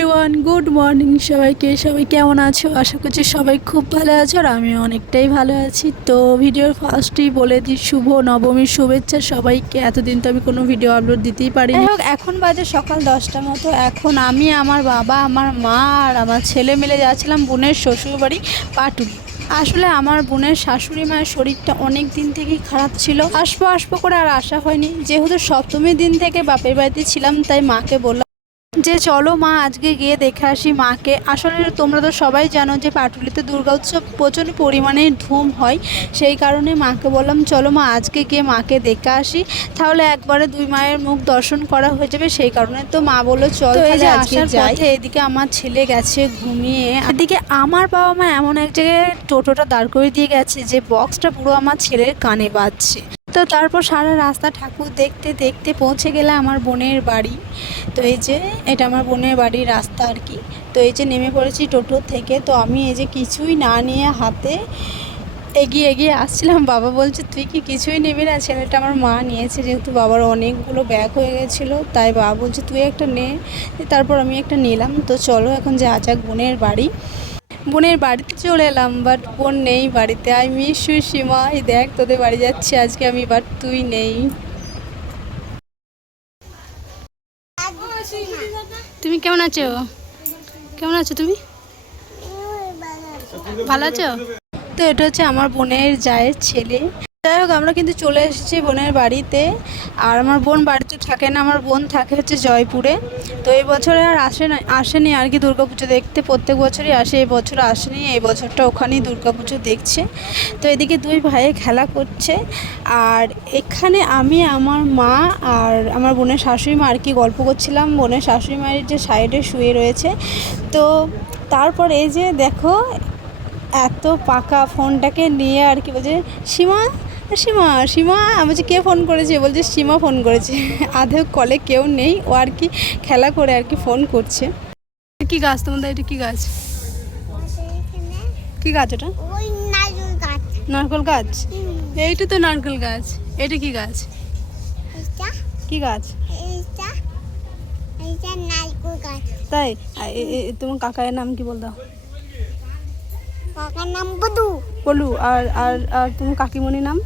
Everyone good morning সবাইকে। সবাই কেমন আছো? আশা করছি সবাই খুব ভালো আছো আর আমি অনেকটাই ভালো আছি। তো ভিডিওর ফার্স্টেই বলে দিই, শুভ নবমীর শুভেচ্ছা সবাইকে। এতদিন তো আমি কোনো ভিডিও আপলোড দিতেই পারি এখন বাজে সকাল দশটা মতো। এখন আমি, আমার বাবা, আমার মা আর আমার ছেলে মিলে যাচ্ছিলাম বোনের শ্বশুরবাড়ি পাটুলি। আসলে আমার বোনের শাশুড়ি মায়ের শরীরটা অনেক দিন থেকেই খারাপ ছিল। আসব আসব করে আর আসা হয়নি। যেহেতু সপ্তমীর দিন থেকে বাপের বাড়িতে ছিলাম, তাই মাকে বললাম যে চলো মা আজকে গিয়ে দেখে আসি মাকে। আসলে তোমরা তো সবাই জানো যে পাটুলিতে দুর্গা উৎসব প্রচুর পরিমাণে ধুম হয়। সেই কারণে মাকে বললাম চলো মা আজকে গিয়ে মাকে দেখে আসি। তাহলে একবারে দুই মায়ের মুখ দর্শন করা হয়ে যাবে। সেই কারণে তো মা বলল চল যে আসার পথে এদিকে আমার ছেলে গেছে ঘুমিয়ে। এদিকে আমার বাবা মা এমন এক জায়গায় টোটোটা দাঁড় করে দিয়ে গেছে যে বক্সটা পুরো আমার ছেলের কানে বাজছে। তো তারপর সারা রাস্তা ঠাকুর দেখতে দেখতে পৌঁছে গেলে আমার বোনের বাড়ি। তো এই যে, এটা আমার বোনের বাড়ির রাস্তা আর কি। তো এই যে নেমে পড়েছি টোটো থেকে, তো আমি এই যে কিছুই না নিয়ে হাতে এগিয়ে এগিয়ে আসছিলাম। বাবা বলছে, তুই কি কিছুই নিবি না? ছেলেটা আমার মা নিয়েছে, যেহেতু বাবার অনেকগুলো ব্যাগ হয়ে গেছিল, তাই বাবা বলছে, তুই একটা নে। তারপর আমি একটা নিলাম। তো চলো এখন যে আজাক বোনের বাড়ি। বোনের বাড়িতে চলে এলাম বাট বোন নেই বাড়িতে। আই মিস ইউ সীমা, এই দেখ তোদের বাড়ি যাচ্ছি, আজকে আমি বাট তুই নেই। তুমি কেমন আছো? কেমন আছো তুমি? ভালো আছো? তো এটা হচ্ছে আমার বোনের জায়ের ছেলে। যাই হোক, আমরা কিন্তু চলে এসেছি বোনের বাড়িতে। আর আমার বোন বাড়িতে থাকে না, আমার বোন থাকে হচ্ছে জয়পুরে। তো এই বছরে আর আসে না, আসেনি আর কি দুর্গাপুজো দেখতে। প্রত্যেক বছরই আসে, এই বছর আসেনি, এই বছরটা ওখানেই দুর্গাপুজো দেখছে। তো এদিকে দুই ভাইয়ে খেলা করছে। আর এখানে আমি, আমার মা আর আমার বোনের শাশুড়ি মা আর কি গল্প করছিলাম। বোনের শাশুড়ি মায়ের যে সাইডে শুয়ে রয়েছে। তো তারপর এই যে দেখো, এত পাকা ফোনটাকে নিয়ে আর কি বলছে, সীমা সীমা সীমা বলছে কে ফোন করেছে? বলছে সীমা ফোন করেছে। আধে কলে কেউ নেই ও আর কি খেলা করে আর কি ফোন করছে। কি গাছ তোমাদের এটা কি গাছ? কি গাছ ওটা ওই নারকেল গাছ। এইটা তো নারকেল গাছ। এটা কি গাছ? কি গাছ? তাই? তোমার কাকায়ের নাম কি বল দাও। কাকার নাম বধু বলু আর আর আর তোমার কাকিমণির নাম?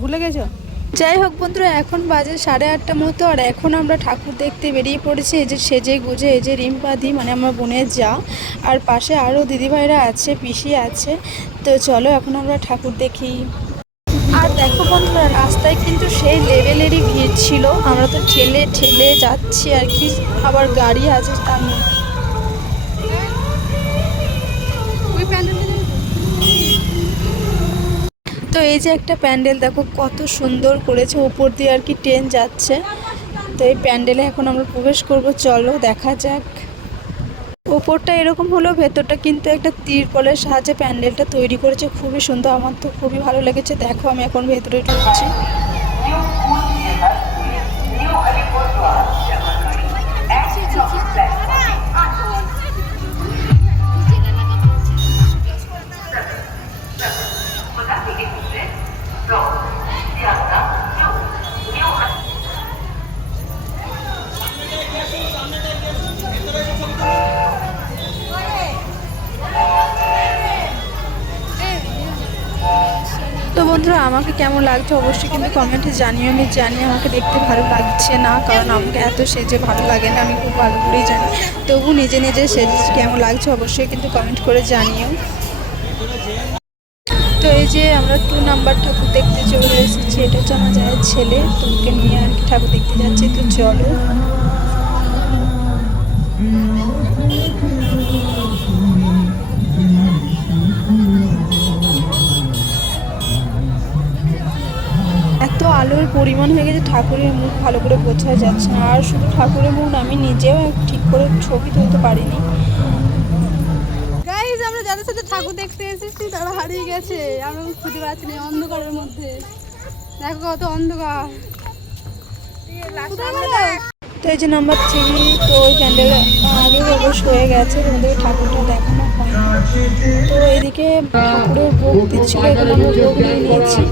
ভুলে গেছো? যাই হোক বন্ধুরা, এখন বাজে সাড়ে আটটা মতো, আর এখন আমরা ঠাকুর দেখতে বেরিয়ে পড়েছি। এই যে সেজে গুজে, এই যে রিম্পাদি মানে আমার বোনের যা। আর পাশে আরও দিদিভাইরা আছে, পিসি আছে। তো চলো, এখন আমরা ঠাকুর দেখি। আর দেখো বন্ধুরা, রাস্তায় কিন্তু সেই লেভেলেরই ভিড় ছিল। আমরা তো ঠেলে ঠেলে যাচ্ছি আর কি। আবার গাড়ি আছে তার মধ্যে ওই প্যান্ডেলটা তো এই যে একটা প্যান্ডেল, দেখো কত সুন্দর করেছে। উপর দিয়ে আর কি ট্রেন যাচ্ছে। তো এই প্যান্ডেলে এখন আমরা প্রবেশ করব। চলো দেখা যাক। ওপরটা এরকম হলো ভেতরটা কিন্তু একটা তিরপলের সাহায্যে প্যান্ডেলটা তৈরি করেছে। খুবই সুন্দর। আমার তো খুবই ভালো লেগেছে। দেখো আমি এখন ভেতরে ঢুকছি। বন্ধুরা, আমাকে কেমন লাগছে অবশ্যই কিন্তু কমেন্টে জানিও। আমি জানি আমাকে দেখতে ভালো লাগছে না, কারণ আমাকে এত সেজে ভালো লাগে না, আমি খুব ভালো করেই জানি। তবু নিজে নিজে সেজে কেমন লাগছে অবশ্যই কিন্তু কমেন্ট করে জানিও। তো এই যে আমরা টু নাম্বার ঠাকুর দেখতে চলে এসেছি, এটা হচ্ছে আমার ছেলে তোকে নিয়ে আর কি ঠাকুর দেখতে যাচ্ছি, তো চলো। পরিমাণ হয়ে গেছে ঠাকুরের মুখ ভালো করে বোঝা যাচ্ছে না। আর শুধু ঠাকুরের মুখ আমি নিজেও ঠিক করে ছবি তুলতে পারিনি। গাইজ আমরা যাদের সাথে ঠাকুর দেখতে এসেছি তারা হারিয়ে গেছে। আমরা খুঁজে পাচ্ছি না অন্ধকারের মধ্যে। দেখো কত অন্ধকার। তো এই যে নাম্বার থ্রি তো ওই প্যান্ডেল আগে প্রবেশ হয়ে গেছে তোমাদের ঠাকুরটা দেখানো হয়নি। তো এদিকে ঠাকুরের ভোগ দিচ্ছিল এখানে আমরা ভোগ নিয়ে নিয়েছি।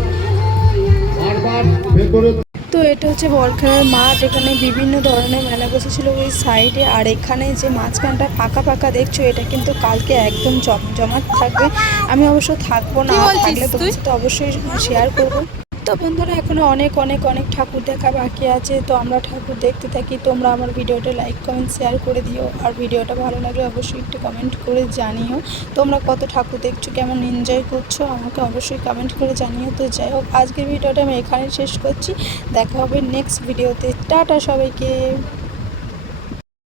তো এটা হচ্ছে বরখেলার মাঠ এখানে বিভিন্ন ধরনের মেলা বসেছিল ওই সাইডে আর এখানে যে মাঝখানটা ফাঁকা ফাঁকা দেখছ এটা কিন্তু কালকে একদম জমজমাট থাকবে। আমি অবশ্য থাকব না থাকলে তো সাথে অবশ্যই শেয়ার করব। তো বন্ধুরা, এখনও অনেক অনেক অনেক ঠাকুর দেখা বাকি আছে। তো আমরা ঠাকুর দেখতে থাকি। তোমরা আমার ভিডিওটা লাইক কমেন্ট শেয়ার করে দিও। আর ভিডিওটা ভালো লাগলে অবশ্যই একটু কমেন্ট করে জানিও। তোমরা কত ঠাকুর দেখছ, কেমন এনজয় করছ, আমাকে অবশ্যই কমেন্ট করে জানিও। তো যাই হোক, আজকের ভিডিওটা আমি এখানে শেষ করছি। দেখা হবে নেক্সট ভিডিওতে টাটা সবাইকে।